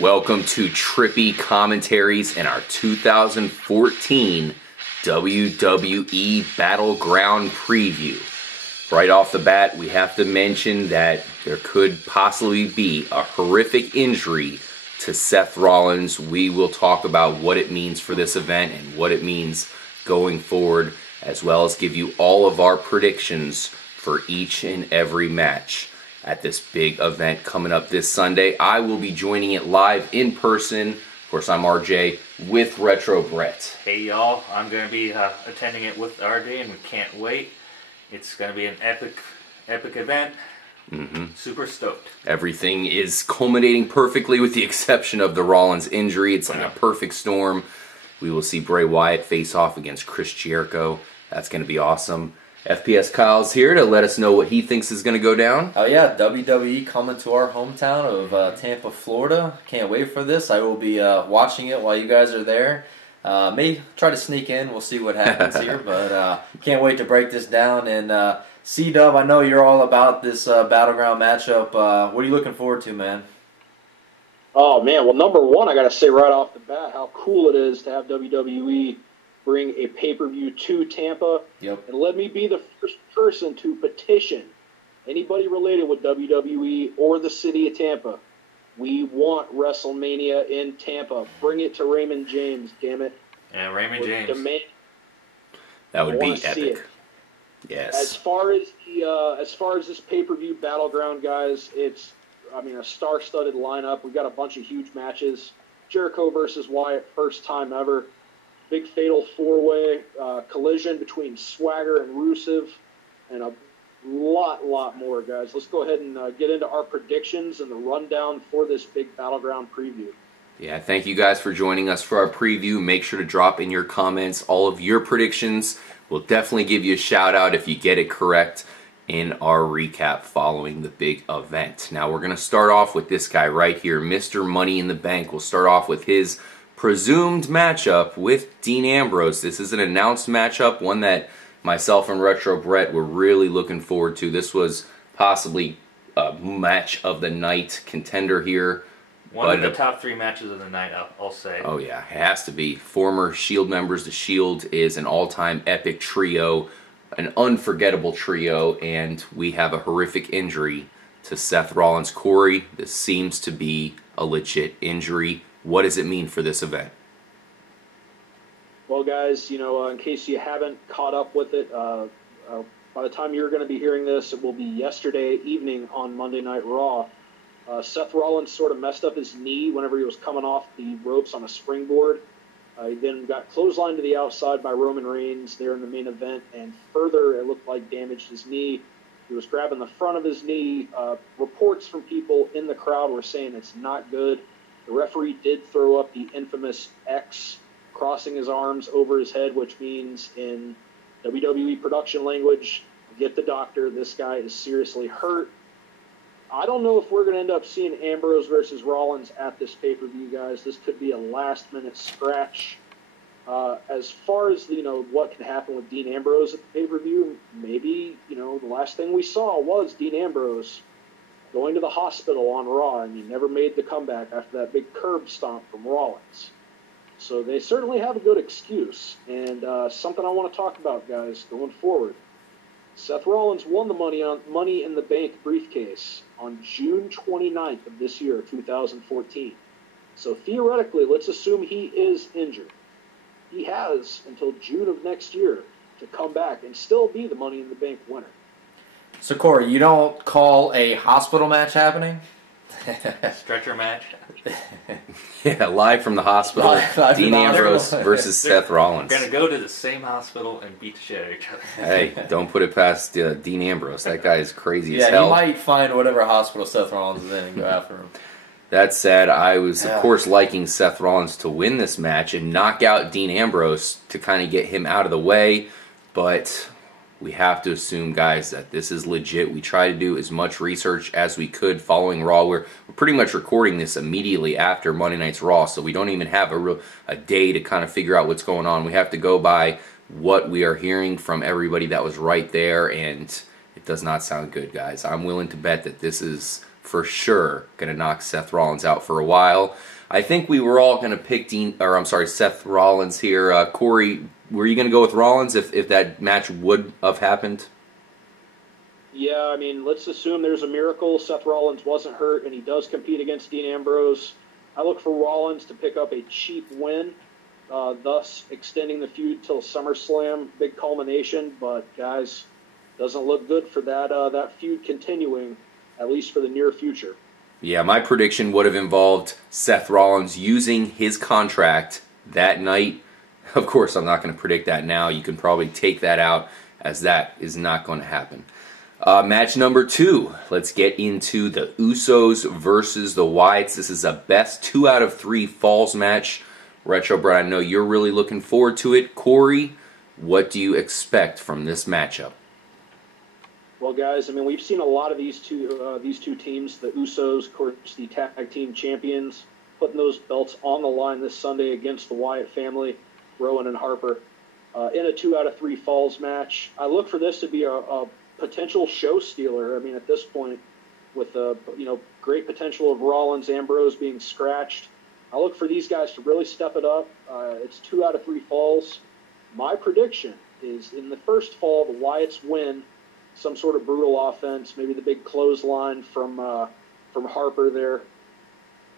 Welcome to Trippy commentaries in our 2014 WWE Battleground Preview. Right off the bat, we have to mention that there could possibly be a horrific injury to Seth Rollins. We will talk about what it means for this event and what it means going forward, as well as give you all of our predictions for each and every match at this big event coming up this Sunday. I will be joining it live in person. Of course, I'm RJ with Retro Brett. Hey y'all, I'm going to be attending it with RJ and we can't wait. It's going to be an epic event. Super stoked. Everything is culminating perfectly with the exception of the Rollins injury. It's like a perfect storm. We will see Bray Wyatt face off against Chris Jericho. That's going to be awesome. FPS Kyle's here to let us know what he thinks is going to go down. Oh yeah, WWE coming to our hometown of Tampa, Florida. Can't wait for this. I will be watching it while you guys are there. May try to sneak in. We'll see what happens here, but can't wait to break this down. And C-Dub, I know you're all about this Battleground matchup. What are you looking forward to, man? Oh man, well number one, I got to say right off the bat how cool it is to have WWE bring a pay-per-view to Tampa. Yep. And let me be the first person to petition anybody related with WWE or the city of Tampa. We want WrestleMania in Tampa. Bring it to Raymond James, damn it. Yeah, Raymond James. That would be epic. Yes. As far as this pay-per-view Battleground, guys, it's a star-studded lineup. We've got a bunch of huge matches. Jericho versus Wyatt, first time ever. Big fatal four-way collision between Swagger and Rusev, and a lot more, guys. Let's go ahead and get into our predictions and the rundown for this big Battleground preview. Yeah, thank you guys for joining us for our preview. Make sure to drop in your comments all of your predictions. We'll definitely give you a shout out if you get it correct in our recap following the big event. Now we're going to start off with this guy right here, Mr. Money in the Bank. We'll start off with his presumed matchup with Dean Ambrose. This is an announced matchup, one that myself and Retro Brett were really looking forward to. This was possibly a match of the night contender here. One of the top three matches of the night, I'll say. Oh yeah, it has to be. Former Shield members. The Shield is an all-time epic trio, an unforgettable trio, and we have a horrific injury to Seth Rollins. Corey, this seems to be a legit injury. What does it mean for this event? Well, guys, in case you haven't caught up with it, by the time you're going to be hearing this, it will be yesterday evening on Monday Night Raw. Seth Rollins sort of messed up his knee whenever he was coming off the ropes on a springboard. He then got clotheslined to the outside by Roman Reigns there in the main event, and further, it looked like damaged his knee. He was grabbing the front of his knee. Reports from people in the crowd were saying it's not good. The referee did throw up the infamous X, crossing his arms over his head, which means in WWE production language, get the doctor, this guy is seriously hurt. I don't know if we're going to end up seeing Ambrose versus Rollins at this pay-per-view, guys. This could be a last-minute scratch. As far as, what can happen with Dean Ambrose at the pay-per-view, maybe, the last thing we saw was Dean Ambrose going to the hospital on Raw, and he never made the comeback after that big curb stomp from Rollins. So they certainly have a good excuse, and something I want to talk about, guys, going forward. Seth Rollins won the Money in the Bank briefcase on June 29th of this year, 2014. So theoretically, let's assume he is injured. He has until June of next year to come back and still be the Money in the Bank winner. So Corey, you don't call a hospital match happening? Stretcher match. Yeah, live from the hospital. Dean Ambrose versus Seth Rollins. We're going to go to the same hospital and beat the shit out of each other. Hey, don't put it past Dean Ambrose. That guy is crazy as Yeah, hell. he might find whatever hospital Seth Rollins is in and go after him. That said, I was, of course, liking Seth Rollins to win this match and knock out Dean Ambrose to kind of get him out of the way, but we have to assume, guys, that this is legit. We try to do as much research as we could following Raw. We're pretty much recording this immediately after Monday Night's Raw, so we don't even have a day to kind of figure out what's going on. We have to go by what we are hearing from everybody that was right there, and it does not sound good, guys. I'm willing to bet that this is for sure going to knock Seth Rollins out for a while. I think we were all going to pick Seth Rollins here. Corey, were you going to go with Rollins if that match would have happened? Yeah, I mean, let's assume there's a miracle. Seth Rollins wasn't hurt, and he does compete against Dean Ambrose. I look for Rollins to pick up a cheap win, thus extending the feud till SummerSlam, big culmination. But, guys, doesn't look good for that feud continuing, at least for the near future. Yeah, my prediction would have involved Seth Rollins using his contract that night. Of course, I'm not going to predict that now. You can probably take that out, as that is not going to happen. Match number 2. Let's get into the Usos versus the Wyatts. This is a best 2 out of 3 falls match. Retro Brad, I know you're really looking forward to it. Corey, what do you expect from this matchup? Well, guys, I mean, we've seen a lot of these two teams, the Usos, of course, the tag team champions, putting those belts on the line this Sunday against the Wyatt family, Rowan and Harper, in a 2 out of 3 falls match. I look for this to be a potential show stealer. I mean, at this point, with the great potential of Rollins, Ambrose being scratched, I look for these guys to really step it up. It's 2 out of 3 falls. My prediction is in the first fall, the Wyatts win. Some sort of brutal offense, maybe the big clothesline from Harper there.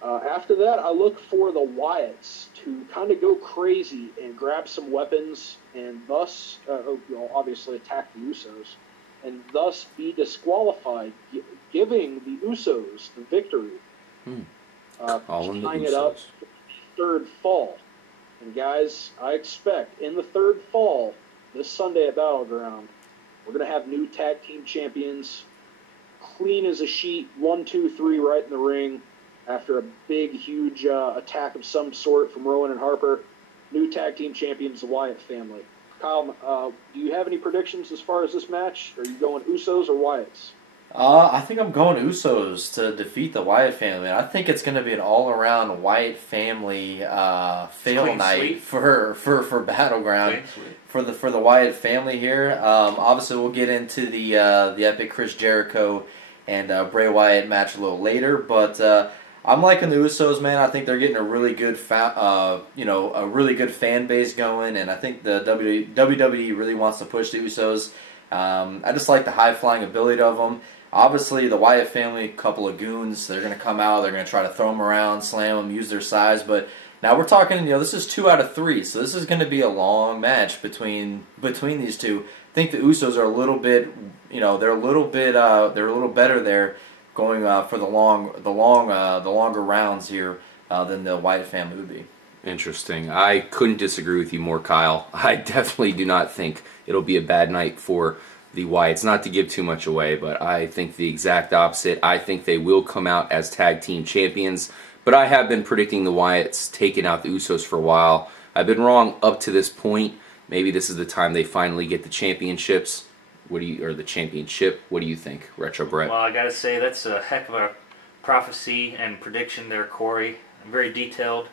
After that, I look for the Wyatts to kind of go crazy and grab some weapons and thus, obviously attack the Usos, and thus be disqualified, giving the Usos the victory. Tying it up for the third fall. And guys, I expect in the third fall, this Sunday at Battleground, we're going to have new tag team champions, clean as a sheet, 1, 2, 3 right in the ring after a big, huge attack of some sort from Rowan and Harper. New tag team champions, the Wyatt family. Kyle, do you have any predictions as far as this match? Are you going Usos or Wyatts? I think I'm going Usos to defeat the Wyatt family. I think it's going to be an all-around Wyatt family fail night for Battleground for the Wyatt family here. Obviously, we'll get into the epic Chris Jericho and Bray Wyatt match a little later, but I'm liking the Usos, man. I think they're getting a really good a really good fan base going, and I think the WWE really wants to push the Usos. I just like the high-flying ability of them. Obviously, the Wyatt family, a couple of goons, they're going to come out, they're going to try to throw them around, slam them, use their size, but now we're talking, this is 2 out of 3, so this is going to be a long match between these two. I think the Usos are a little bit, they're a little better there, going for the longer rounds here than the Wyatt family would be. Interesting. I couldn't disagree with you more, Kyle. I definitely do not think it'll be a bad night for the Wyatts. Not to give too much away, but I think the exact opposite. I think they will come out as tag team champions, but I have been predicting the Wyatts taking out the Usos for a while. I've been wrong up to this point. Maybe this is the time they finally get the championships. The championship? What do you think, Retro Brett? Well, I gotta say that's a heck of a prophecy and prediction there, Corey. Very detailed.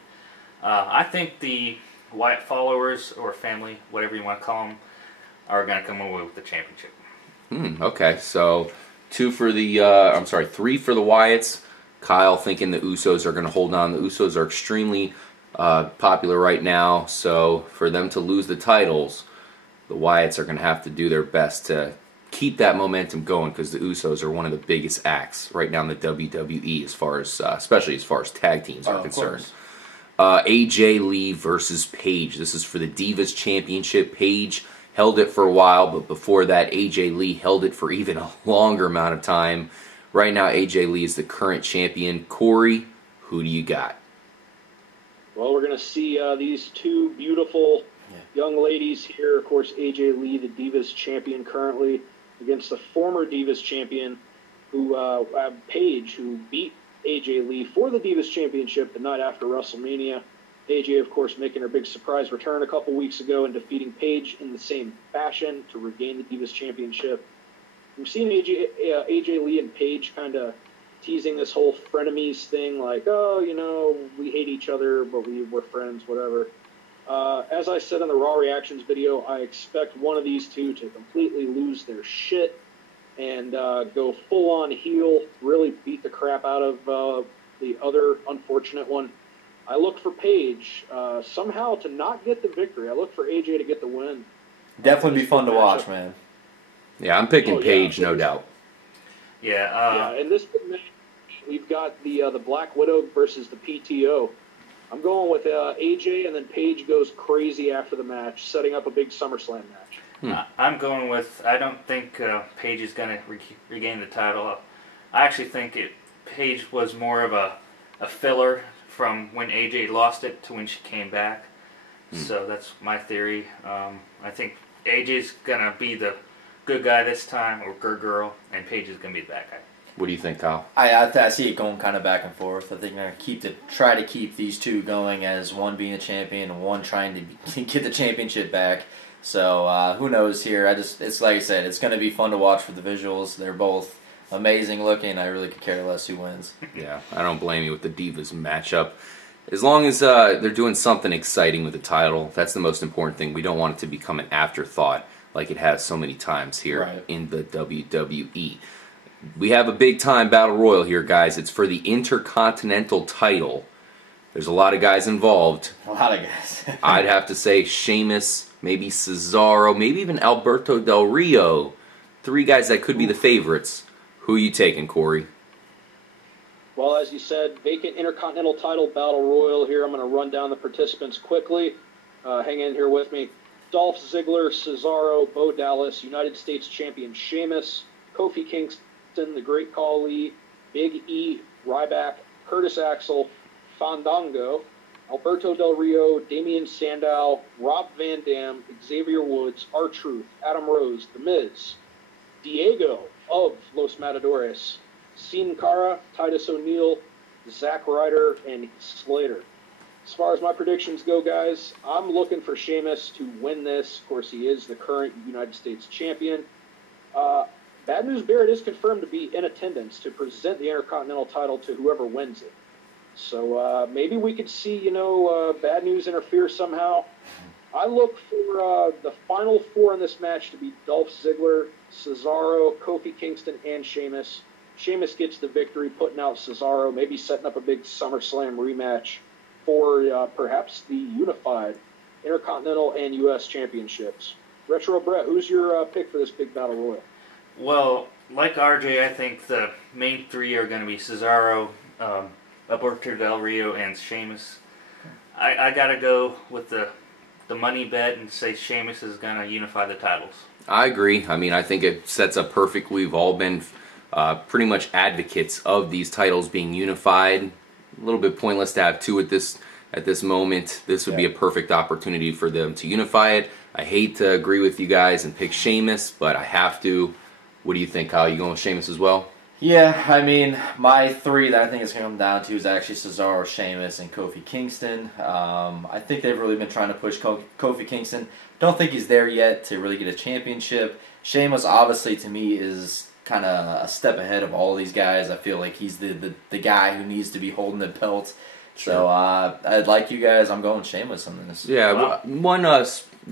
I think the Wyatt followers or family, whatever you want to call them, are going to come away with the championship. Okay, so 3 for the Wyatts. Kyle thinking the Usos are going to hold on. The Usos are extremely popular right now, so for them to lose the titles, the Wyatts are going to have to do their best to keep that momentum going, because the Usos are one of the biggest acts right now in the WWE, especially as far as tag teams are concerned. AJ Lee versus Paige. This is for the Divas Championship. Paige held it for a while, but before that, AJ Lee held it for even a longer amount of time. Right now, AJ Lee is the current champion. Corey, who do you got? Well, we're going to see these two beautiful young ladies here. Of course, AJ Lee, the Divas champion currently, against the former Divas champion, Paige, who beat AJ Lee for the Divas Championship the night after WrestleMania. AJ, of course, making her big surprise return a couple weeks ago and defeating Paige in the same fashion to regain the Divas Championship. We've seen AJ Lee and Paige kind of teasing this whole frenemies thing, like, we hate each other, but we're friends, whatever. As I said in the Raw Reactions video, I expect one of these two to completely lose their shit and go full-on heel, really beat the crap out of the other unfortunate one. I look for Paige somehow to not get the victory. I look for AJ to get the win. Definitely be fun to watch, man. Yeah, I'm picking Paige, no doubt. Yeah. In this big match, we've got the Black Widow versus the PTO. I'm going with AJ, and then Paige goes crazy after the match, setting up a big SummerSlam match. I'm going with, I don't think Paige is going to regain the title. I actually think Paige was more of a filler from when AJ lost it to when she came back. So that's my theory. I think AJ's going to be the good guy this time, or good girl, and Paige is going to be the bad guy. What do you think, Kyle? I see it going kind of back and forth. I think they're going to try to keep these two going as one being a champion and one trying to get the championship back. So who knows here? It's like I said, it's going to be fun to watch for the visuals. They're both amazing looking. I really could care less who wins. Yeah, I don't blame you with the Divas matchup. As long as they're doing something exciting with the title, that's the most important thing. We don't want it to become an afterthought like it has so many times here in the WWE. We have a big-time battle royal here, guys. It's for the Intercontinental title. There's a lot of guys involved. A lot of guys. I'd have to say Sheamus, maybe Cesaro, maybe even Alberto Del Rio. 3 guys that could be the favorites. Who are you taking, Corey? Well, as you said, vacant Intercontinental title battle royal here. I'm going to run down the participants quickly. Hang in here with me. Dolph Ziggler, Cesaro, Bo Dallas, United States Champion Sheamus, Kofi Kingston, the Great Khali, Big E, Ryback, Curtis Axel, Fandango, Alberto Del Rio, Damian Sandow, Rob Van Dam, Xavier Woods, R-Truth, Adam Rose, The Miz, Diego of Los Matadores, Sin Cara, Titus O'Neil, Zack Ryder, and Slater. As far as my predictions go, guys, I'm looking for Sheamus to win this. Of course, he is the current United States champion. Bad News Barrett is confirmed to be in attendance to present the Intercontinental title to whoever wins it. So maybe we could see, Bad News interfere somehow. I look for the final 4 in this match to be Dolph Ziggler, Cesaro, Kofi Kingston, and Sheamus. Sheamus gets the victory, putting out Cesaro, maybe setting up a big SummerSlam rematch for perhaps the unified Intercontinental and U.S. Championships. Retro Brett, who's your pick for this big battle royal? Well, like RJ, I think the main 3 are going to be Cesaro, Alberto Del Rio, and Sheamus. I got to go with the money bet and say Sheamus is going to unify the titles. I agree. I mean, I think it sets up perfect. We've all been pretty much advocates of these titles being unified. A little bit pointless to have 2 at this moment. This would be a perfect opportunity for them to unify it. I hate to agree with you guys and pick Sheamus, but I have to. What do you think, Kyle? You going with Sheamus as well? Yeah, I mean, my 3 that I think it's going to come down to is actually Cesaro, Sheamus, and Kofi Kingston. I think they've really been trying to push Kofi Kingston. Don't think he's there yet to really get a championship. Sheamus, obviously, to me, is kind of a step ahead of all these guys. I feel like he's the guy who needs to be holding the belt. Sure. So, I'd like you guys, I'm going Sheamus on this. Yeah, wow. One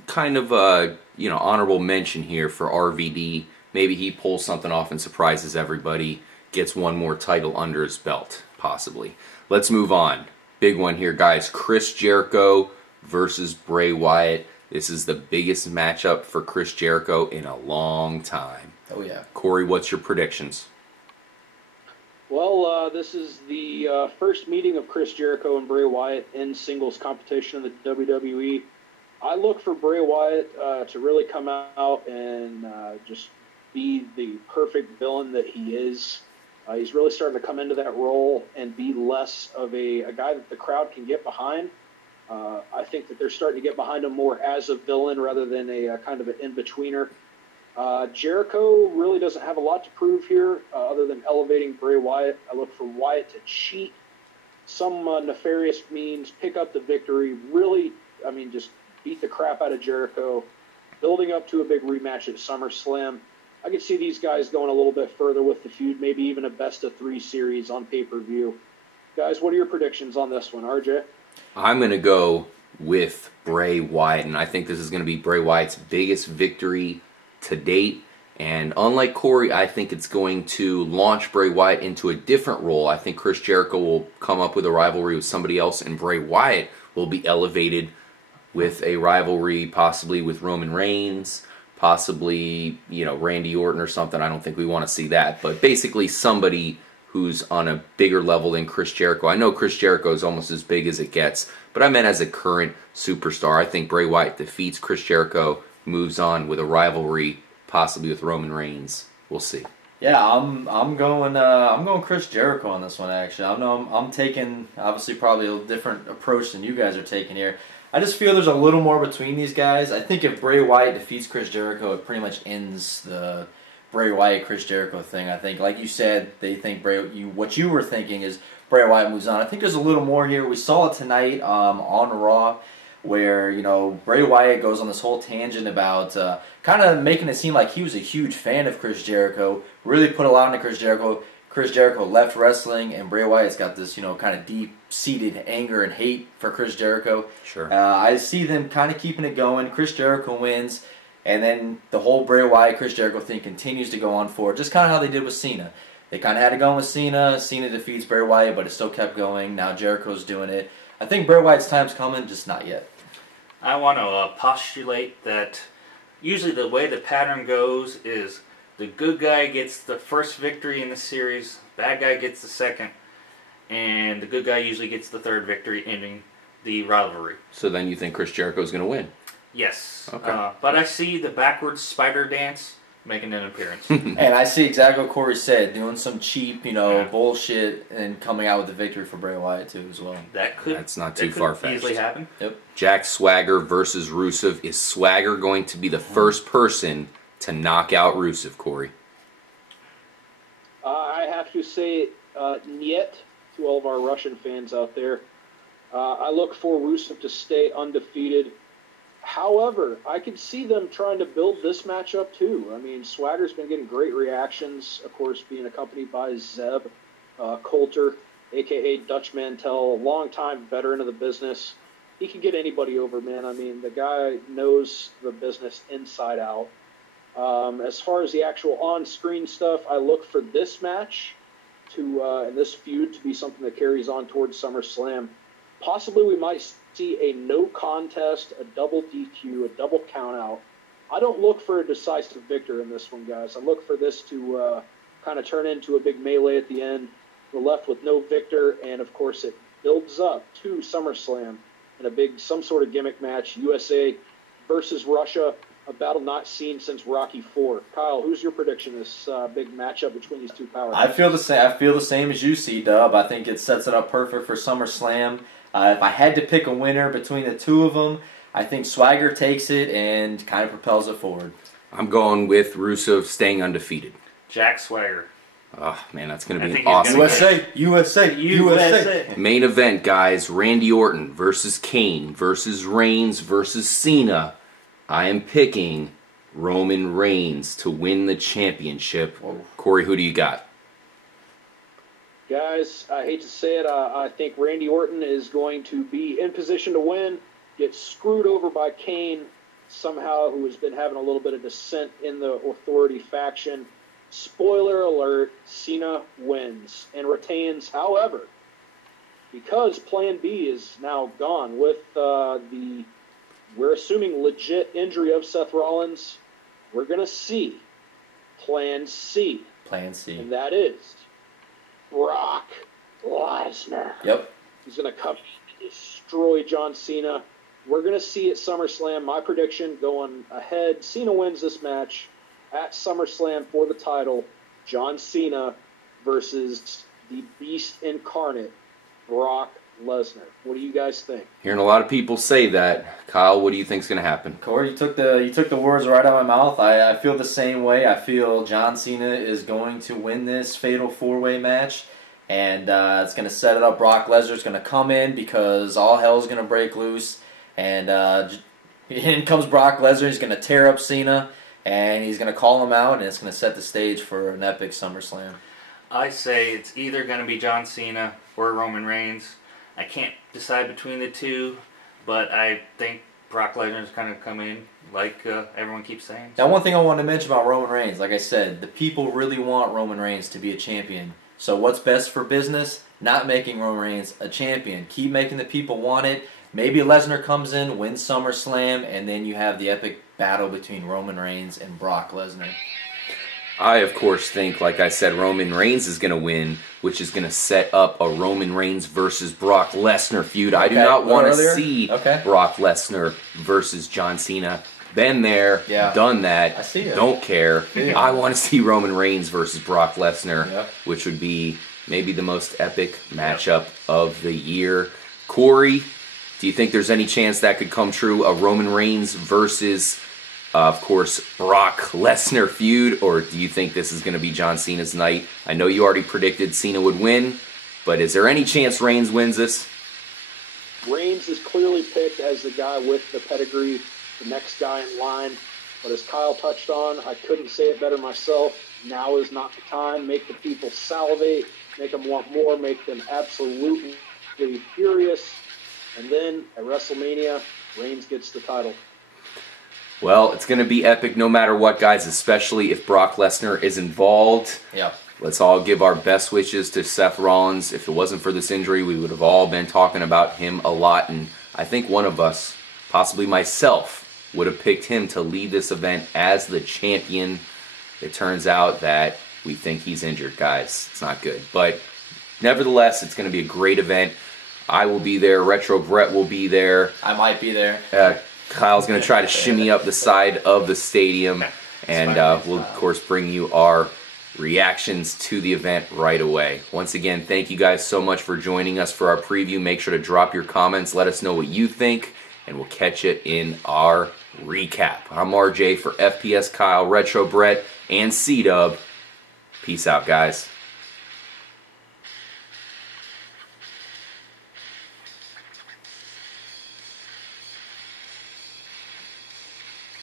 kind of honorable mention here for RVD. Maybe he pulls something off and surprises everybody, gets one more title under his belt, possibly. Let's move on. Big one here, guys. Chris Jericho versus Bray Wyatt. This is the biggest matchup for Chris Jericho in a long time. Oh, yeah. Corey, what's your predictions? Well, this is the first meeting of Chris Jericho and Bray Wyatt in singles competition in the WWE. I look for Bray Wyatt to really come out and just be the perfect villain that he is. He's really starting to come into that role and be less of a guy that the crowd can get behind. I think that they're starting to get behind him more as a villain rather than a kind of an in-betweener. Jericho really doesn't have a lot to prove here other than elevating Bray Wyatt. I look for Wyatt to cheat some nefarious means, pick up the victory, really, just beat the crap out of Jericho, building up to a big rematch at SummerSlam. I could see these guys going a little bit further with the feud, maybe even a best-of-3 series on pay-per-view. Guys, what are your predictions on this one, RJ? I'm going to go with Bray Wyatt, and I think this is going to be Bray Wyatt's biggest victory to date, And unlike Corey, I think it's going to launch Bray Wyatt into a different role. I think Chris Jericho will come up with a rivalry with somebody else, and Bray Wyatt will be elevated with a rivalry possibly with Roman Reigns, possibly, Randy Orton or something. I don't think we want to see that. But basically somebody who's on a bigger level than Chris Jericho. I know Chris Jericho is almost as big as it gets, but I meant as a current superstar. I think Bray Wyatt defeats Chris Jericho, moves on with a rivalry, possibly with Roman Reigns. We'll see. Yeah, I'm going Chris Jericho on this one. Actually, I'm taking obviously probably a different approach than you guys are taking here. I just feel there's a little more between these guys. I think if Bray Wyatt defeats Chris Jericho, it pretty much ends the Bray Wyatt Chris Jericho thing. I think, like you said, they think what you were thinking is Bray Wyatt moves on. I think there's a little more here. We saw it tonight on Raw, where Bray Wyatt goes on this whole tangent about kind of making it seem like he was a huge fan of Chris Jericho, really put a lot into Chris Jericho. Chris Jericho left wrestling, and Bray Wyatt's got this kind of deep-seated anger and hate for Chris Jericho. Sure. I see them kind of keeping it going. Chris Jericho wins. And then the whole Bray Wyatt, Chris Jericho thing continues to go on forward, just kind of how they did with Cena. They kind of had it going with Cena. Cena defeats Bray Wyatt, but it still kept going. Now Jericho's doing it. I think Bray Wyatt's time's coming, just not yet. I want to postulate that usually the way the pattern goes is the good guy gets the first victory in the series, bad guy gets the second, and the good guy usually gets the third victory, ending the rivalry. So then you think Chris Jericho's going to win? Yes. Okay. But I see the backwards spider dance making an appearance. And I see exactly what Corey said, doing some cheap, bullshit and coming out with the victory for Bray Wyatt, too, as well. That's not too far-fetched. Easily happen. Yep. Jack Swagger versus Rusev. Is Swagger going to be the first person to knock out Rusev, Corey? I have to say niet to all of our Russian fans out there. I look for Rusev to stay undefeated. However, I could see them trying to build this matchup too. I mean, Swagger's been getting great reactions, of course, being accompanied by Zeb Coulter, a.k.a. Dutch Mantel, a longtime veteran of the business. He can get anybody over, man. I mean, the guy knows the business inside out. As far as the actual on-screen stuff, I look for this match and this feud to be something that carries on towards SummerSlam. Possibly we might see a no contest, a double DQ, a double countout. I don't look for a decisive victor in this one, guys. I look for this to kind of turn into a big melee at the end. We're left with no victor, and of course it builds up to SummerSlam in some sort of gimmick match, USA versus Russia, a battle not seen since Rocky IV. Kyle, who's your prediction this big matchup between these two powerhouses? I feel the same as you see, Dub. I think it sets it up perfect for SummerSlam. If I had to pick a winner between the two of them, I think Swagger takes it and kind of propels it forward. I'm going with Rusev staying undefeated. Jack Swagger. Oh, man, that's going to be I an think awesome USA. Main event, guys. Randy Orton versus Kane versus Reigns versus Cena. I am picking Roman Reigns to win the championship. Whoa. Corey, who do you got? Guys, I hate to say it, I think Randy Orton is going to be in position to win, get screwed over by Kane somehow, who has been having a little bit of dissent in the Authority faction. Spoiler alert, Cena wins and retains. However, because Plan B is now gone with we're assuming legit injury of Seth Rollins, we're going to see Plan C. Plan C. And that is Brock Lesnar. Yep. He's going to come and destroy John Cena. We're going to see at SummerSlam, my prediction going ahead, Cena wins this match at SummerSlam for the title. John Cena versus the Beast Incarnate, Brock Lesnar. What do you guys think? Hearing a lot of people say that. Kyle, what do you think is going to happen? Corey, you took the words right out of my mouth. I feel the same way. I feel John Cena is going to win this Fatal 4-Way match, and it's going to set it up. Brock Lesnar's going to come in because all hell's going to break loose, and in comes Brock Lesnar. He's going to tear up Cena, and he's going to call him out, and it's going to set the stage for an epic SummerSlam. I say it's either going to be John Cena or Roman Reigns. I can't decide between the two, but I think Brock Lesnar's kind of come in, like everyone keeps saying. Now, one thing I wanted to mention about Roman Reigns, like I said, the people really want Roman Reigns to be a champion. So what's best for business? Not making Roman Reigns a champion. Keep making the people want it. Maybe Lesnar comes in, wins SummerSlam, and then you have the epic battle between Roman Reigns and Brock Lesnar. I, of course, think, like I said, Roman Reigns is going to win, which is going to set up a Roman Reigns versus Brock Lesnar feud. I do not want to see Brock Lesnar versus John Cena. Been there, done that, I see it. Don't care. I want to see Roman Reigns versus Brock Lesnar, which would be maybe the most epic matchup of the year. Corey, do you think there's any chance that could come true? A Roman Reigns versus, of course, Brock Lesnar feud? Or do you think this is going to be John Cena's night? I know you already predicted Cena would win, but is there any chance Reigns wins this? Reigns is clearly picked as the guy with the pedigree, the next guy in line. But as Kyle touched on, I couldn't say it better myself. Now is not the time. Make the people salivate, make them want more, make them absolutely furious. And then at WrestleMania, Reigns gets the title. Well, it's going to be epic no matter what, guys, especially if Brock Lesnar is involved. Yeah. Let's all give our best wishes to Seth Rollins. If it wasn't for this injury, we would have all been talking about him a lot. And I think one of us, possibly myself, would have picked him to lead this event as the champion. It turns out that we think he's injured, guys. It's not good. But nevertheless, it's going to be a great event. I will be there. Retro Brett will be there. I might be there. Kyle's going to try to shimmy up the side of the stadium. And we'll, of course, bring you our reactions to the event right away. Once again, thank you guys so much for joining us for our preview. Make sure to drop your comments. Let us know what you think. And we'll catch it in our recap. I'm RJ for FPS Kyle, Retro Brett, and C-Dub. Peace out, guys.